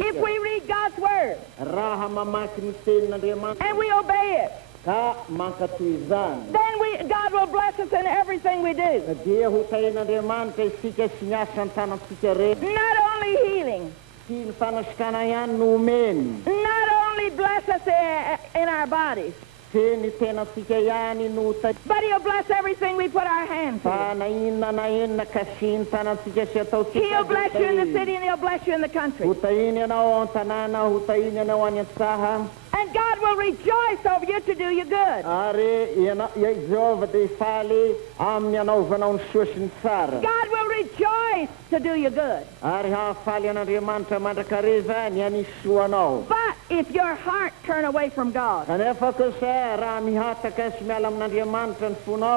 If we read God's word and we obey it, then God will bless us in everything we do. Not only healing, not only bless us in our bodies, but he'll bless everything we put our hands to. He'll bless you in the city and he'll bless you in the country. And God will rejoice over you to do you good. God will rejoice to do you good. But if your heart turn away from God,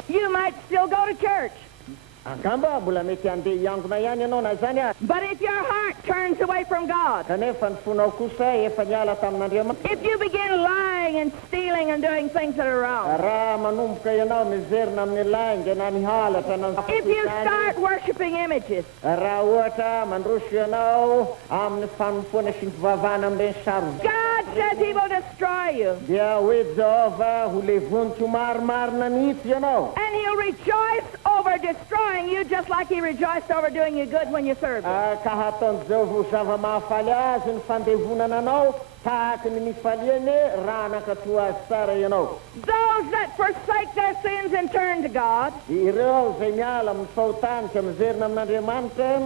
you might still go to church. But if your heart turns away from God, if you begin lying and stealing and doing things that are wrong, if you start worshiping images, God says he will destroy you. And he'll rejoice over destroying you just like he rejoiced over doing you good when you served him. Those that forsake their sins and turn to God,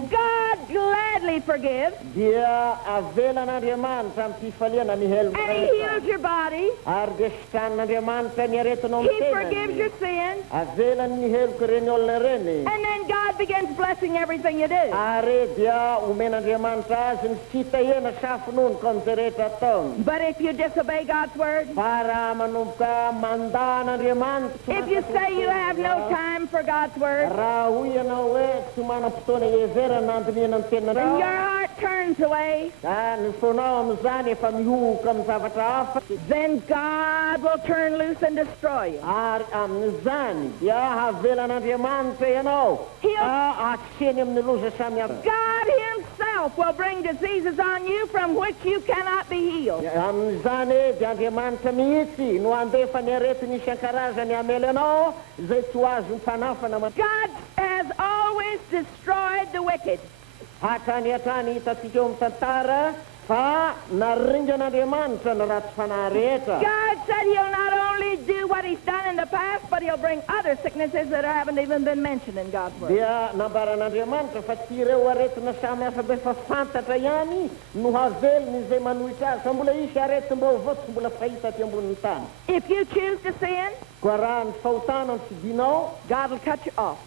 God gladly forgives. And he heals your body. He forgives your sins. And then God begins blessing everything you do. But if you disobey God's word, if you say you have no time for God's word, and your heart turns away, then God will turn loose and destroy you. God himself will bring diseases on you from which you cannot be healed. God has always destroyed the wicked. God said he'll not only do what he's done in the past, but he'll bring other sicknesses that haven't even been mentioned in God's word. If you choose to sin, God will cut you off.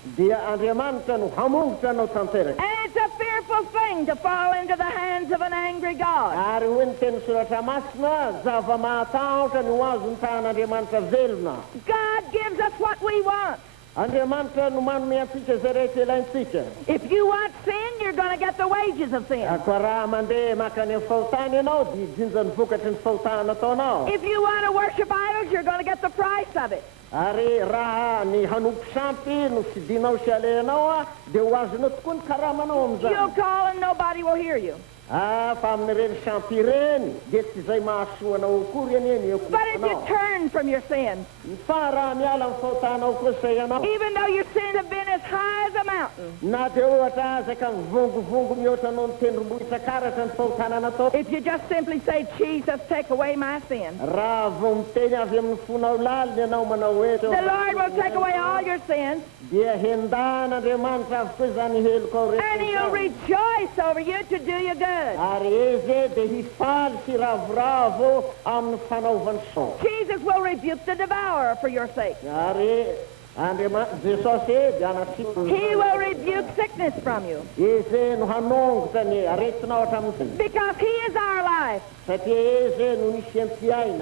And it's a fearful thing to fall into the hands of an angry God. God gives us what we want. If you want sin, you're going to get the wages of sin. If you want to worship idols, you're going to get the price of it. You'll call and nobody will hear you. But if you turn from your sins, even though your sins have been as high as a mountain, if you just simply say, Jesus, take away my sin, the Lord will take away all your sins, and he'll rejoice over you to do you good. Jesus will rebuke the devourer for your sake. He will rebuke sickness from you. Because he is our life.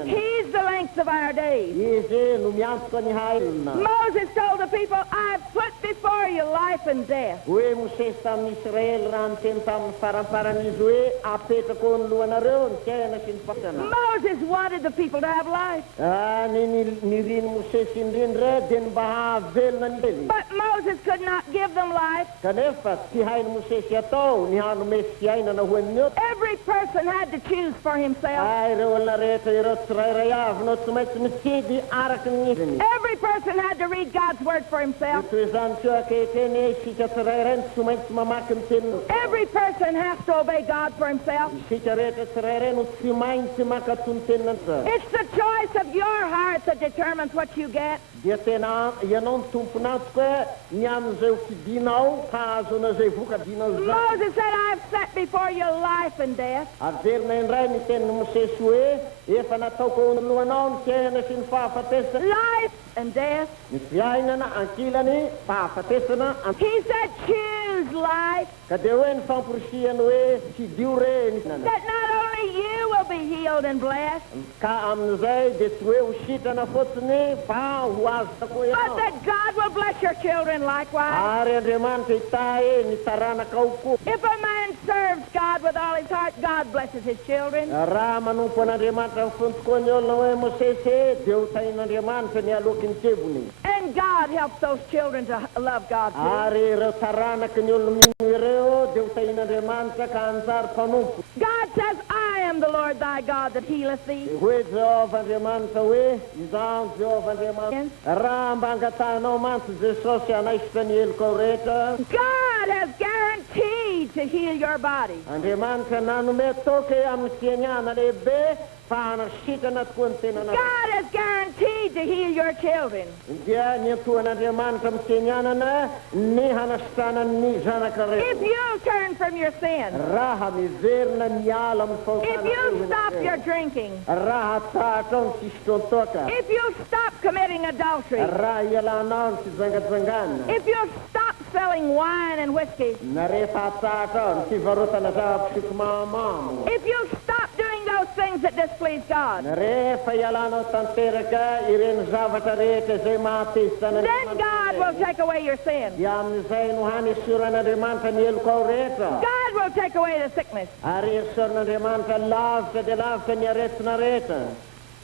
He's the length length of our days. Izy no miantoka ny haelona. Moses told the people, I've put before you life and death. Hoe Mosesy tamin'ny Israely raha niteny tamin'ny faramparanizy hoe apetrako ny lohanareo ny fiaina sy ny fasana. Moses wanted the people to have life. Niriny Mosesy indrindra dia ny mba hahavelona ny hely. But Moses could not give them life. Kanefa tsy hainy Mosesy atao ny hanome fiainana ho an'ny eo. Every person had to choose for himself. Ireo olona rehetra ireo tsirairay avy no tsy maintsy mitsidy araky ny hidiny. Every person had to read God's word for himself. Toy izany koa ankehitriny isika tsirairay no tsy maintsy mamaky ny teniny. Every person has to obey God for himself. Isika rehetra tsirairay no tsy maintsy makato ny teninantsika. It's the choice of your heart that determines what you get. Dia tena ianao ny tomponantsika hoe ny amin'izay fidinao hahazoana izay vokadinao izany. Moses said, I've set before you life and death. Averina indray ny tenin'ny Mosesy hoe efa nataoko alohanao ny fiainana sy ny fahafatesana. Life and death. Ny fiainana ankilany fahafatesana. He said, choose life. Ka dia hoe ny famporisiany hoe fidio reny. That not only you will be healed and blessed, Ka amin'izay dia tsy hoe ho sitrana fotsiny fa ho azo tako but ianao. that God will bless your children likewise. Ary Andriamanitra hitahe ny taranaka ao koa. If a man serves God with all his heart, God blesses his children. Raha manompo an'Andriamanitra ny fontokoa ny olona hoe Mosesy dia ho tahin'Andriamanitra ny aloky ny tebony. And God helps those children to love God too. Ary ireo taranaky ny olona mino ireo dia ho tahin'Andriamanitra ka anjary mpanompo. God says, I am the Lord thy God that healeth thee. Hoe Jehovah Andriamanitra hoe izaho Jehovah Andriamanitra. Raha mba angatahanao mantsy Jesosy anaisitra ny heloka ao rehetra. God has guaranteed to heal your body. Andriamanitra nanome toky amin'ny fiainana lehibe fa hanasitrana tokoa ny tenana. God has guaranteed to heal your children. Dia ny atoan'Andriamanitra amin'ny fiainana ny hanasitrana ny zanaka If rehetra. you turn from your sin, Raha miverina miala amin'ny if you stop your drinking, raha tahatra ny fisotrontoka. if you stop committing adultery, Raha ialanao ny fijangajangana. if you stop selling wine and whiskey, Na rehefa tahatra ny fivarotana zava-pisotro mahamamo. if you stop doing those things that displease God, Na rehefa ialanao tanteraka ireny zavatra rehetra izay mahatezitra then God will take away your sin. dia amin'izay no hanesoran'Andriamanitra ny heloka ao rehetra. God will take away the sickness. Ary esoran'Andriamanitra lavitra dia lavitra ny aretina rehetra.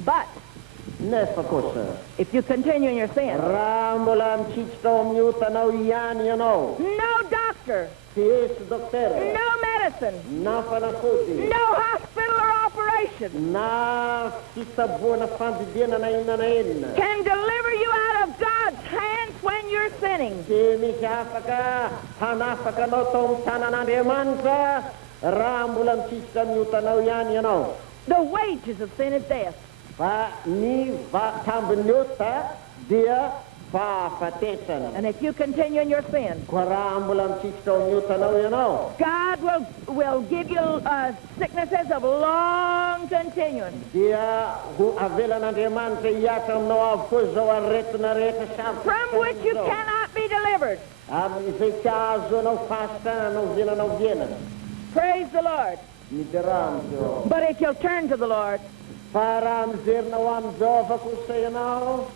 But Nefa kosa, if you continue in your sin, raha mbola mitsitsitra ao amin'ny otanao ihany ianao, no doctor, tsy esy doktera, no medicine, na fanafody, no hospital or operation na fisaboana fandidiana na inona na enina. can deliver you out of God's hands when you're sinning. Tsy misy afaka hanafaka anao tao amin'ny tanan'Andriamanitra raha mbola mitsitsitra amin'ny otanao ihany ianao. The wages of sin is death. Fa ny tambin'ny ota dia fahafatesana. And if you continue in your sin, Koa raha mbola mitsitsitra ao amin'ny otanao ianao, God will give you sicknesses of long continuance. dia ho avelan'Andriamanitra hiatra aminao avokoa zao aretina rehetra sarotra From which you cannot be delivered. amin'izay tsy azo anao fahasitrana vienanao vienana. Praise the Lord. Mideramo. But if you'll turn to the Lord, Fa raha miverina ho amin'ny Jehovah kosa ianao,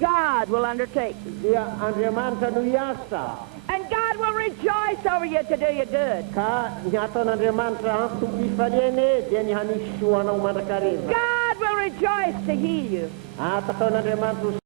God will undertake. dia Andriamanitra no hiasa. And God will rejoice over you to do you good. Ka ny ataon'Andriamanitra antom-pifaliany dia ny hanisy soanao mandrakariva. God will rejoice to heal you. Ataon'Andriamanitra